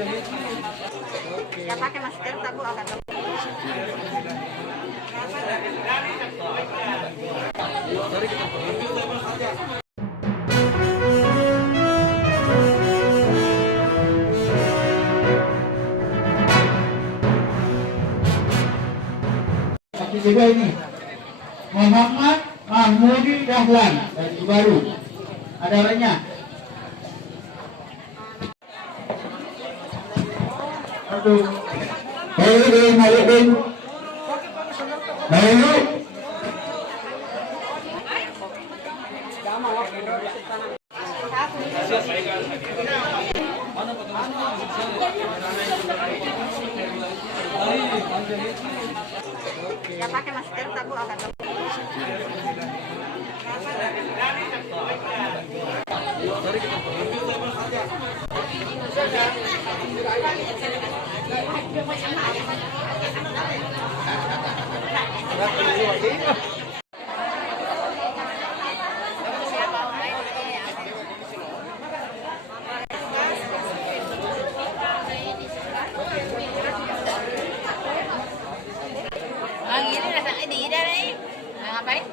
Ya pakai masker, tabu akan. Tapi juga ini Muhammad Mahmudi Dahlan dari Baru. Ada orangnya? Aduh. Baik, mari bin. Baik. Ya pakai masker, tabu akan. Ngapain?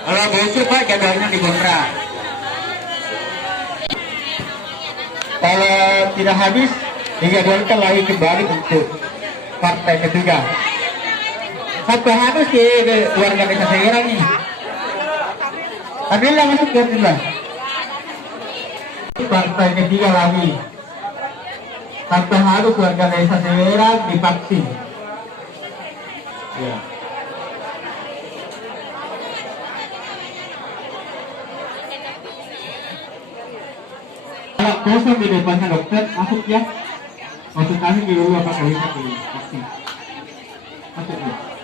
Kalau besok Pak jadwalnya dikontrak. Kalau tidak habis dijadwalkan lagi kembali untuk partai ketiga. Sampai habis di organisasi sekarang nih. Adillah masuk ke Adillah. Partai ketiga lagi. Sampai habis organisasi sekarang divaksin. Ya. Kalau kosong di depannya dokter, masuk ya. Konsultasi dulu apakah bisa divaksin. Masuk ya.